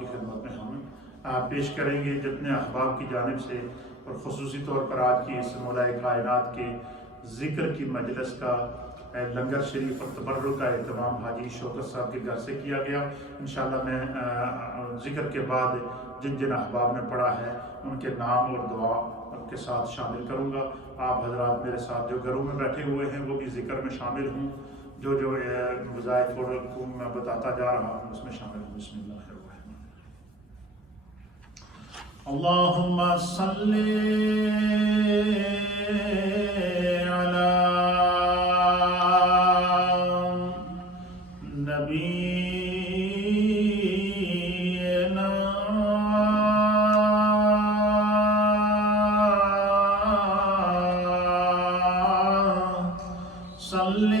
کی خدمت میں ہم پیش کریں گے. جتنے احباب کی جانب سے اور خصوصی طور پر آج کی اس مولائے کائینات کے ذکر کی مجلس کا لنگر شریف اور تبرک کا اہتمام حاجی شوکت صاحب کے گھر سے کیا گیا. انشاءاللہ میں ذکر کے بعد جن جن احباب نے پڑھا ہے ان کے نام اور دعا کے ساتھ شامل کروں گا. آپ حضرات میرے ساتھ جو گھروں میں بیٹھے ہوئے ہیں وہ بھی ذکر میں شامل ہوں. جو وظائف کو میں بتاتا جا رہا ہوں اس میں شامل ہوں. بسم اللہ الرحمن الرحیم. اللہم صلی علی نبینا صلی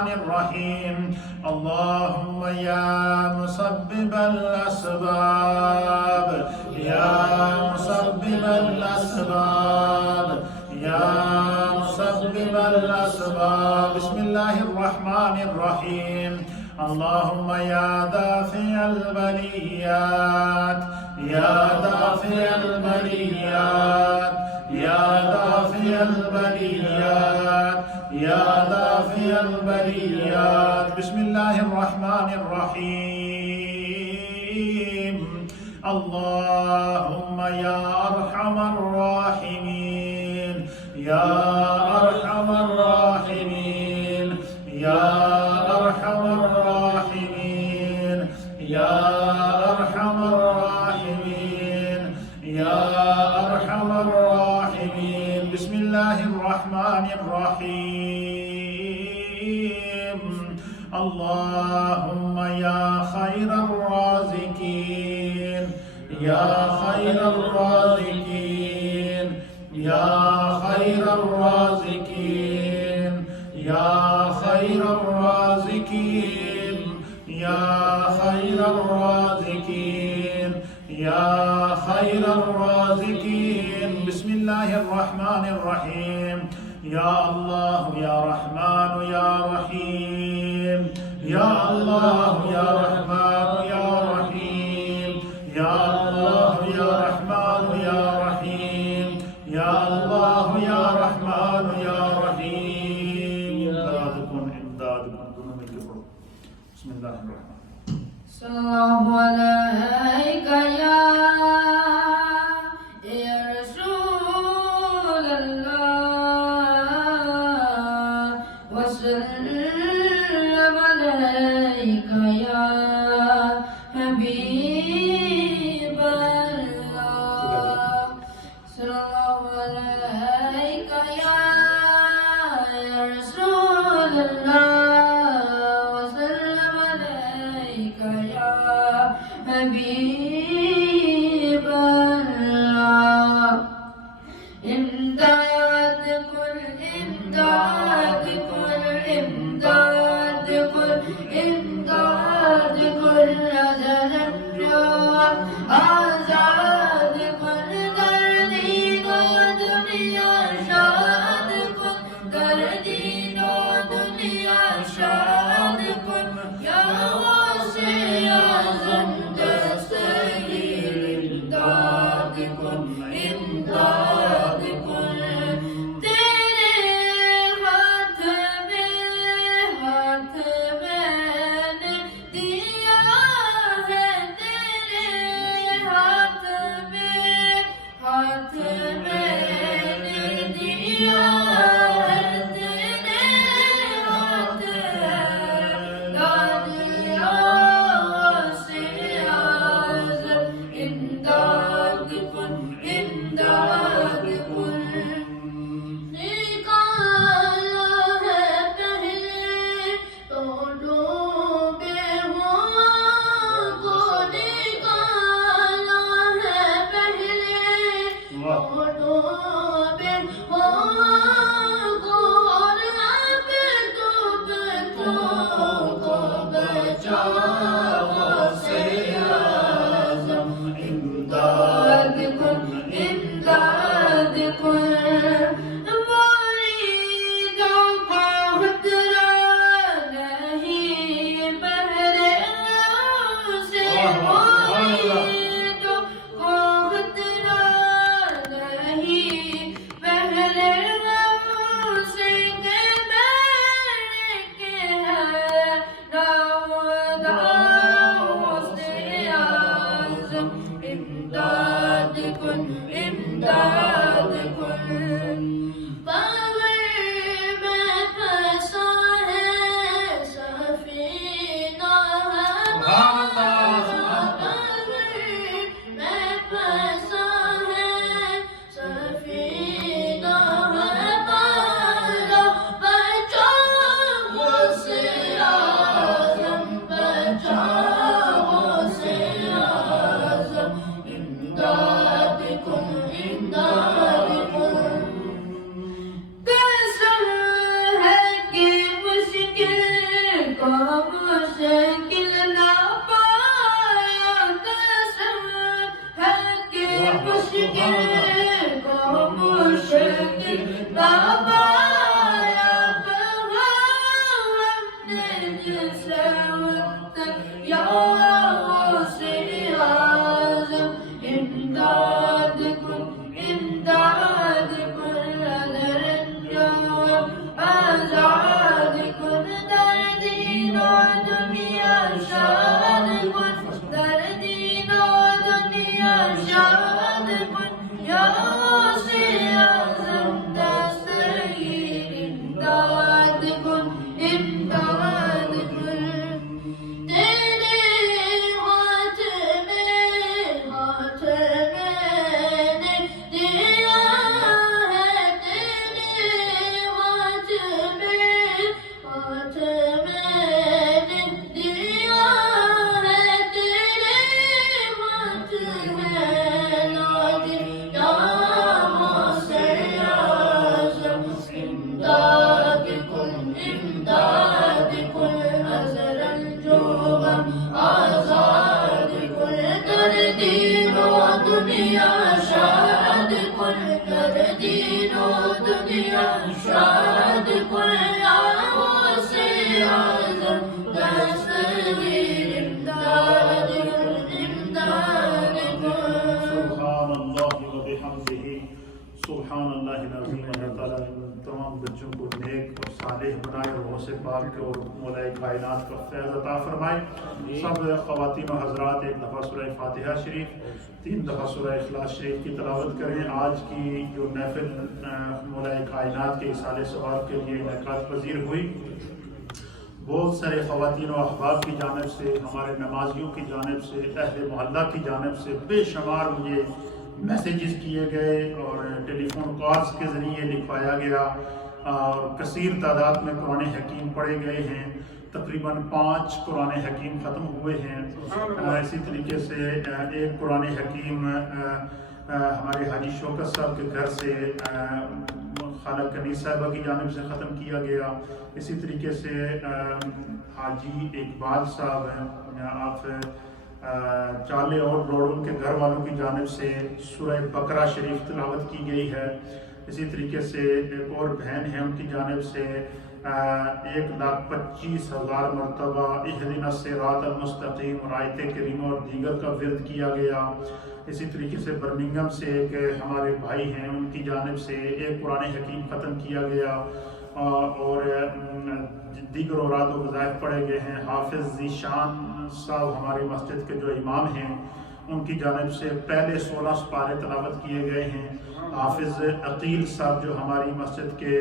الرحمن الرحيم اللهم يا مسبب الأسباب يا مسبب الأسباب يا مسبب الأسباب بسم الله الرحمن الرحيم اللهم يا دافع البليات يا دافع البليات يا دافع البليات يا دافع البليات بسم الله الرحمن الرحيم اللهم يا أرحم الراحمين يا أرحم الراحمين يا أرحم الراحمين يا أرحم الراحمين يا أرحم الراحمين بسم الله الرحمن الرحيم اللهم يا خير الرازقين يا خير الرازقين يا خير الرازقين يا خير الرازقين يا خير الرازقين يا خير الرازقين بسم الله الرحمن الرحيم يا الله يا رحمن يا رحيم يا الله يا رحمن يا رحيم يا الله يا رحمن يا رحيم يا الله يا رحمن يا رحيم امدادكم دونوں مل کے پڑھو بسم اللہ الرحمن صلی اللہ علیک یا رسول اللہ وسلم علیک یا حبیب اللہ صلی اللہ علیک یا رسول اللہ حبیب اللہ امداد کن امداد کن امداد کن امداد کن آزاد کن گردین و دنیا شاد کن گردین و دنیا شاد کن یا واسع اعظم امداد کن امداد کن تیرے ہاتھ میں نے دیا ہے تیرے ہاتھ میں نے دیا ہے تیرے ہاتھ دادیا سے اعظم امداد کن امداد کن نکالا ہے پہلے تو ڈوبے ہوں کو نکالا ہے پہلے تو ڈوبے ہوں کو اور اب ڈوب کو بچا سے اعظم امداد کن امداد کن مریدوں کو خطرہ نہیں بہرے سے مریدوں کو خطرہ نہیں بہرے سے کے بہرے کے ہے داؤ سے اعظم امداد کن امداد کن پاور میں پھنسا ہے سفینہ ہے پاور میں پھنسا ہے سفینہ ہے پارا بچاؤ سے اعظم بچاؤ سے اعظم امداد کن امداد کن قسم ہے کہ مشکل ذکر کو مشکل دبایا ہم نے جس وقت یا غوث اعظم امداد کن امداد کن اگر انجام آزاد کن در دین و دنیا شاد کن در دین و دنیا شاد کن یا غوث اعظم دستگیر امداد کن امداد کن تیرے ہاتھ میں نے دیا ہے تیرے ہاتھ میں نے دیا ہے تیرے ہاتھ ہے لاج یا غوث اعظم امداد کن امداد کن ازر الجوغم آزاد کن در دین و دنیا شاد کن در دین و دنیا شاد کن یا غوث اعظم دستگیر امداد کن امداد کن سبحان اللہ و بحمدہ سبحان اللہ العظیم۔ اللہ تعالیٰ ان تمام بچوں کو نیک اور صالح بنائے اور غوث پاک کے اور مولائے کائنات کا فیض عطا فرمائے۔ سب خواتین و حضرات ایک دفعہ سورہ فاتحہ شریف 3 دفعہ سورہ اخلاص شریف کی تلاوت کریں۔ آج کی جو محفل مولائے کائنات کے ایصال ثواب کے لیے انعقاد پذیر ہوئی، بہت سارے خواتین و احباب کی جانب سے، ہمارے نمازیوں کی جانب سے، اہل محلہ کی جانب سے بے شمار مجھے میسیجز کیے گئے اور ٹیلی فون کالز کے ذریعے لکھوایا گیا، اور کثیر تعداد میں قرآن حکیم پڑھے گئے ہیں۔ تقریباً 5 قرآن حکیم ختم ہوئے ہیں۔ اسی طریقے سے ایک قرآن حکیم ہمارے حاجی شوکت صاحب کے گھر سے خالہ کنیز صاحبہ کی جانب سے ختم کیا گیا۔ اسی طریقے سے حاجی اقبال صاحب ہیں، آپ چالے اور روڈ کے گھر والوں کی جانب سے سورہ بقرہ شریف تلاوت کی گئی ہے۔ اسی طریقے سے ایک اور بہن ہے، ان کی جانب سے 1,25,000 مرتبہ اہدنا الصراط المستقیم اور آیت کریمہ اور دیگر کا ورد کیا گیا۔ اسی طریقے سے برمنگھم سے ایک ہمارے بھائی ہیں، ان کی جانب سے ایک قرآن حکیم ختم کیا گیا اور دیگر اوراد و وظائف پڑھے گئے ہیں۔ حافظ ذیشان صاحب ہماری مسجد کے جو امام ہیں، ان کی جانب سے پہلے 16 سپارے تلاوت کیے گئے ہیں۔ حافظ عقیل صاحب جو ہماری مسجد کے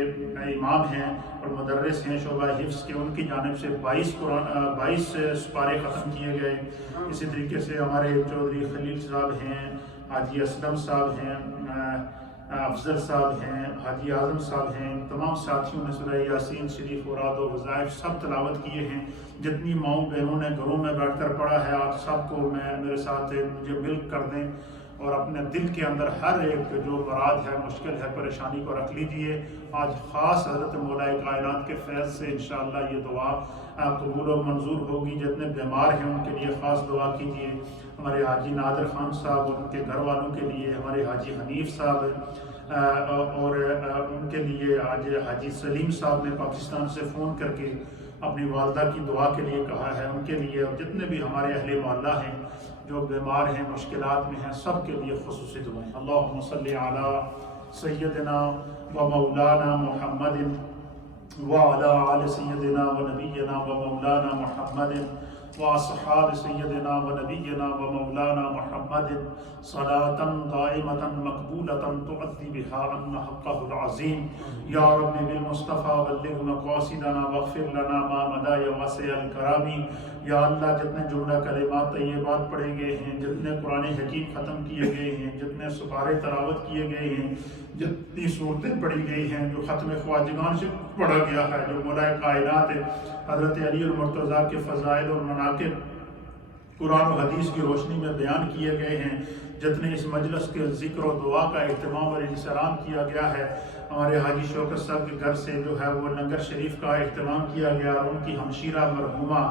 امام ہیں اور مدرس ہیں شعبہ حفظ کے، ان کی جانب سے 22 سپارے ختم کیے گئے۔ اسی طریقے سے ہمارے چودھری خلیل صاحب ہیں، حاجی اسلم صاحب ہیں، افضل صاحب ہیں، حاجی اعظم صاحب ہیں، تمام ساتھیوں نے سورہ یاسین شریف اوراد و وظائف سب تلاوت کیے ہیں۔ جتنی ماؤں بہنوں نے گھروں میں بیٹھ کر پڑھا ہے، آپ سب کو میرے ساتھ مجھے مل کر دیں اور اپنے دل کے اندر ہر ایک جو مراد ہے، مشکل ہے، پریشانی کو رکھ لیجئے۔ آج خاص حضرت مولائے کائنات کے فیض سے انشاءاللہ یہ دعا قبول و منظور ہوگی۔ جتنے بیمار ہیں ان کے لیے خاص دعا کیجئے۔ ہمارے حاجی نادر خان صاحب اور ان کے گھر والوں کے لیے، ہمارے حاجی حنیف صاحب اور ان کے لیے آج حاجی سلیم صاحب نے پاکستان سے فون کر کے اپنی والدہ کی دعا کے لیے کہا ہے، ان کے لیے، اور جتنے بھی ہمارے اہل محلہ ہیں جو بیمار ہیں، مشکلات میں ہیں، سب کے لیے خصوصی دعائیں۔ اللہم صلی علی سیدنا و مولانا محمد وعلی آل سیدنا و نبینا و مولانا محمد واصحاب سیدنا و نبینا و مولانا محمد صلاة دائمة مقبولة تؤدي بها عنا حقه العظیم۔ یا رب بالمصطفیٰ بلغ مقاصدنا واغفر لنا ما مدى یا واسع الکرامی۔ یا اللہ، جتنے جملہ کلمات طیبات پڑھے گئے ہیں، جتنے قرآن حکیم ختم کیے گئے ہیں، جتنے سپارے تلاوت کیے گئے ہیں، جتنی صورتیں پڑھی گئی ہیں، جو ختم خواجگان سے پڑھا گیا ہے، جو مولائے کائنات حضرت علی المرتضی کے فضائل اور مناقب قرآن و حدیث کی روشنی میں بیان کیے گئے ہیں، جتنے اس مجلس کے ذکر و دعا کا اہتمام اور انصرام کیا گیا ہے، ہمارے حاجی شوکت صاحب کے گھر سے جو ہے وہ لنگر شریف کا اہتمام کیا گیا، اور ان کی ہمشیرہ مرحومہ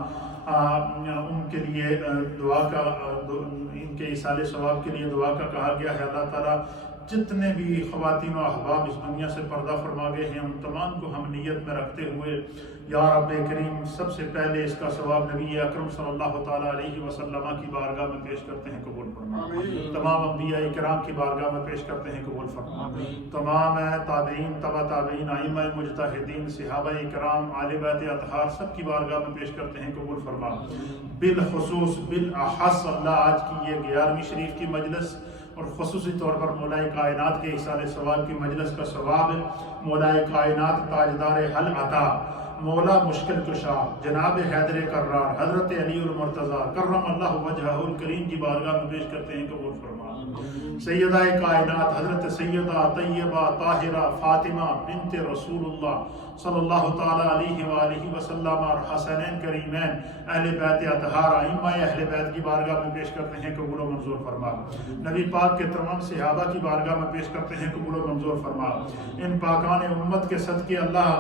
ان کے لیے دعا کا، ان کے ایصال ثواب کے لیے دعا کا کہا گیا ہے۔ اللہ تعالیٰ جتنے بھی خواتین و احباب اس دنیا سے پردہ فرما گئے ہیں ان تمام کو ہم نیت میں رکھتے ہوئے یا رب کریم سب سے پہلے اس کا ثواب نبی اکرم صلی اللہ تعالیٰ علیہ وسلم کی بارگاہ میں پیش کرتے ہیں، قبول فرما۔ تمام انبیاء کرام کی بارگاہ میں پیش کرتے ہیں، قبول فرما۔ تمام تابعین، تبع تابعین، ائمہ مجتہدین، صحابہ کرام، آل بیت اطہار سب کی بارگاہ میں پیش کرتے ہیں، قبول فرما۔ بالخصوص بالاخص اللہ آج کی یہ 11ویں شریف کی مجلس اور خصوصی طور پر مولائے کائنات کے ایصال ثواب کی مجلس کا ثواب مولائے کائنات تاجدار حل عطا مولا مشکل کشا جناب حیدر کرار حضرت علی المرتضی کرم اللہ وجہہ الکریم کی بارگاہ میں پیش کرتے ہیں، قبول فرما۔ سیدہ کائنات حضرت سیدہ طیبہ طاہرہ فاطمہ بنت رسول اللہ صلی اللہ تعالیٰ علیہ وآلہ وسلم اور حسنین کریمین اہل بیت اطہار ائمہ اہل بیت کی بارگاہ میں پیش کرتے ہیں، قبول و منظور فرما۔ نبی پاک کے تمام صحابہ کی بارگاہ میں پیش کرتے ہیں، قبول و منظور فرما۔ ان پاکان امت کے صدقے اللہ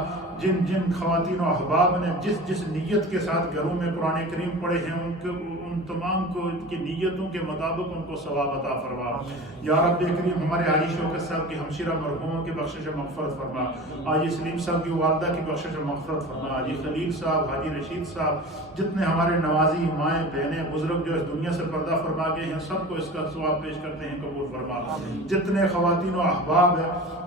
جن جن خواتین و احباب نے جس جس نیت کے ساتھ گھروں میں قرآن کریم پڑھے ہیں ان تمام کو ان کی نیتوں کے مطابق ان کو ثواب عطا فرما۔ یا رب کریم ہمارے حاجی شوکت صاحب کی ہمشیرہ مرحوموں کی بخشش و مغفرت فرما، حاجی سلیم صاحب کی والدہ کی بخشش و مغفرت فرما، حاجی خلیل صاحب، حاجی رشید صاحب، جتنے ہمارے نوازی مائیں بہنیں بزرگ جو اس دنیا سے پردہ فرما گئے ہیں سب کو اس کا ثواب پیش کرتے ہیں، قبول فرما۔ جتنے خواتین و احباب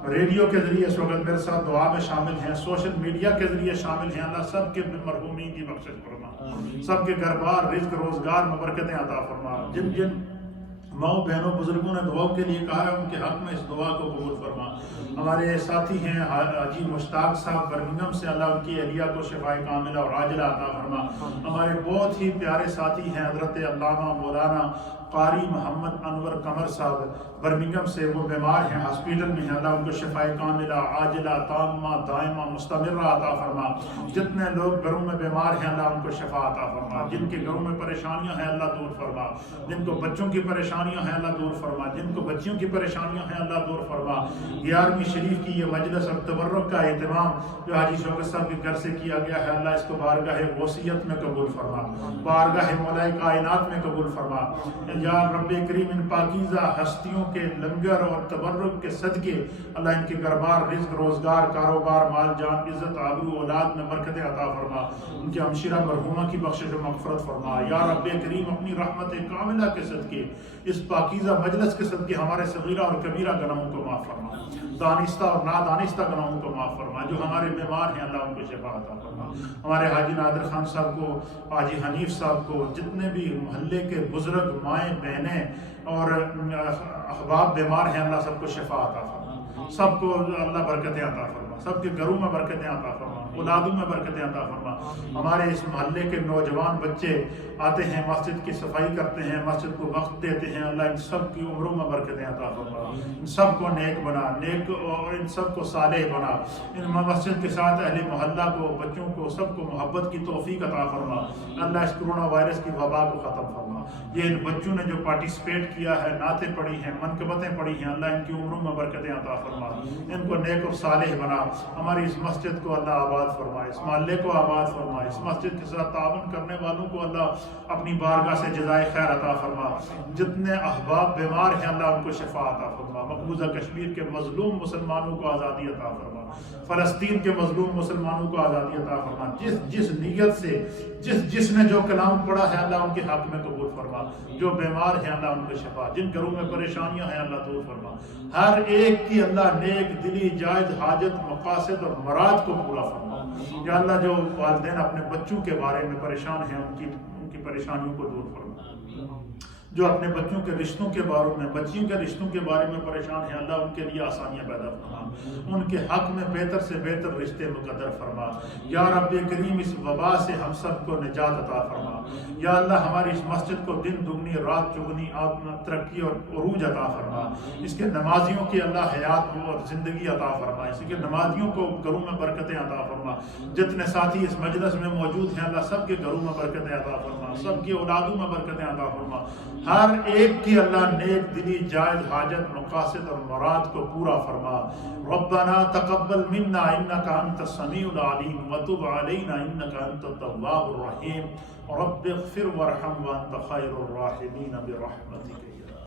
ریڈیو کے ذریعے اس وقت میرے ساتھ دعا میں شامل ہیں، سوشل میڈیا کے ذریعے شامل ہیں، اللہ سب کے مرحومین کی بخشش فرما، سب کے گھر بار رزق روزگار میں برکتیں عطا فرما۔ جن جن ماؤں بہنوں بزرگوں نے دعاؤں کے لیے کہا ہے ان کے حق میں اس دعا کو قبول فرما۔ ہمارے ساتھی ہیں حاجی مشتاق صاحب برمنگھم سے، اللہ ان کی اہلیہ کو شفائے کاملہ اور عاجلہ عطا فرما۔ ہمارے بہت ہی پیارے ساتھی ہیں حضرت علامہ مولانا قاری محمد انور قمر صاحب برمنگھم سے، وہ بیمار ہیں، ہاسپیٹل میں ہیں، اللہ ان کو شفائے کاملہ عاجلہ تامہ دائمہ مستمرہ عطا فرما۔ جتنے لوگ گھروں میں بیمار ہیں اللہ ان کو شفا عطا فرما، جن کے گھروں میں پریشانیاں ہیں اللہ دور فرما، جن کو بچوں کی پریشانیاں ہیں اللہ دور فرما، جن کو بچیوں کی پریشانیاں ہیں اللہ دور فرما۔ 11ویں شریف کی یہ مجلس اور تبرک کا اہتمام جو حاجی شوکت صاحب کے گھر سے کیا گیا ہے اللہ اس کو بارگاہ غوثیت میں قبول فرما، بارگاہ مولائے کائنات میں قبول فرما۔ یا رب کریم ان پاکیزہ ہستیوں کے لنگر اور تبرک کے صدقے اللہ ان کے گھر بار رزق روزگار کاروبار مال جان عزت آبرو اولاد میں برکتیں عطا فرما، ان کے ہمشیرہ مرحومہ کی بخشش و مغفرت فرما۔ یا رب کریم اپنی رحمت کاملہ کے صدقے اس پاکیزہ مجلس کے صدقے ہمارے صغیرہ اور کبیرہ گناہوں کو معاف فرما، دانستہ اور نادانستہ گناہوں کو معاف فرما، جو ہمارے بیمار ہیں اللہ ان کو شفا عطا فرما۔ ہمارے حاجی نادر خان صاحب کو، حاجی حنیف صاحب کو، جتنے بھی محلے کے بزرگ مائیں بہنیں اور احباب بیمار ہیں اللہ سب کو شفا عطا فرما، سب کو اللہ برکتیں عطا فرما، سب کے گھروں میں برکتیں عطا فرما، اولادوں میں برکتیں عطا فرما۔ ہمارے اس محلے کے نوجوان بچے آتے ہیں مسجد کی صفائی کرتے ہیں، مسجد کو وقت دیتے ہیں، اللہ ان سب کی عمروں میں برکتیں عطا فرما، ان سب کو نیک بنا، نیک اور ان سب کو صالح بنا، ان مسجد کے ساتھ اہل محلہ کو بچوں کو سب کو محبت کی توفیق عطا فرما۔ اللہ اس کرونا وائرس کی وبا کو ختم فرما۔ یہ ان بچوں نے جو پارٹیسپیٹ کیا ہے، نعتیں پڑھی ہیں، منقبتیں پڑھی ہیں، اللہ ان کی عمروں میں برکتیں عطا فرما، ان کو نیک اور صالح بنا۔ ہماری اس مسجد کو اللہ آباد فرما، اس محلے کو آباد فرما، اس مسجد کے ساتھ تعاون کرنے والوں کو اللہ اپنی بارگاہ سے جزائے خیر عطا فرما۔ جتنے احباب بیمار ہیں اللہ ان کو شفا عطا فرما، مقبوضہ کشمیر کے مظلوم مسلمانوں کو آزادی عطا فرما، فلسطین کے مظلوم مسلمانوں کو آزادی عطا فرما۔ جس نیت سے جس نے جو کلام پڑھا ہے اللہ ان کے حق میں قبول فرما، جو بیمار ہیں اللہ ان کو شفا، جن گھروں میں پریشانیاں ہیں اللہ دور فرما، ہر ایک کی اللہ نیک دلی جائز حاجت مقاصد اور مراد کو پورا فرما۔ یا اللہ جو والدین اپنے بچوں کے بارے میں پریشان ہیں ان کی پریشانیوں کو دور فرما، جو اپنے بچوں کے رشتوں کے بارے میں بچیوں کے رشتوں کے بارے میں پریشان ہیں اللہ ان کے لیے آسانیاں پیدا فرما، ان کے حق میں بہتر سے بہتر رشتے مقدر فرما۔ یا رب کریم اس وبا سے ہم سب کو نجات عطا فرما۔ یا اللہ ہماری اس مسجد کو دن دگنی رات چگنی آپ ترقی اور عروج عطا فرما، اس کے نمازیوں کی اللہ حیات اور زندگی عطا فرما، اس کے نمازیوں کو گھروں میں برکتیں عطا فرما۔ جتنے ساتھی اس مجلس میں موجود ہیں اللہ سب کے گھروں میں برکتیں عطا فرما، سب کی اولادوں میں برکتیں عطا فرما۔ ہر ایک کی اللہ نیک دلی جائز حاجت مقاصد اور مراد کو پورا فرما۔ ربنا تقبل منا انک انت السمیع العلیم وتب علینا انک انت التواب الرحیم رب اغفر وارحم وانت خیر الراحمین برحمتک۔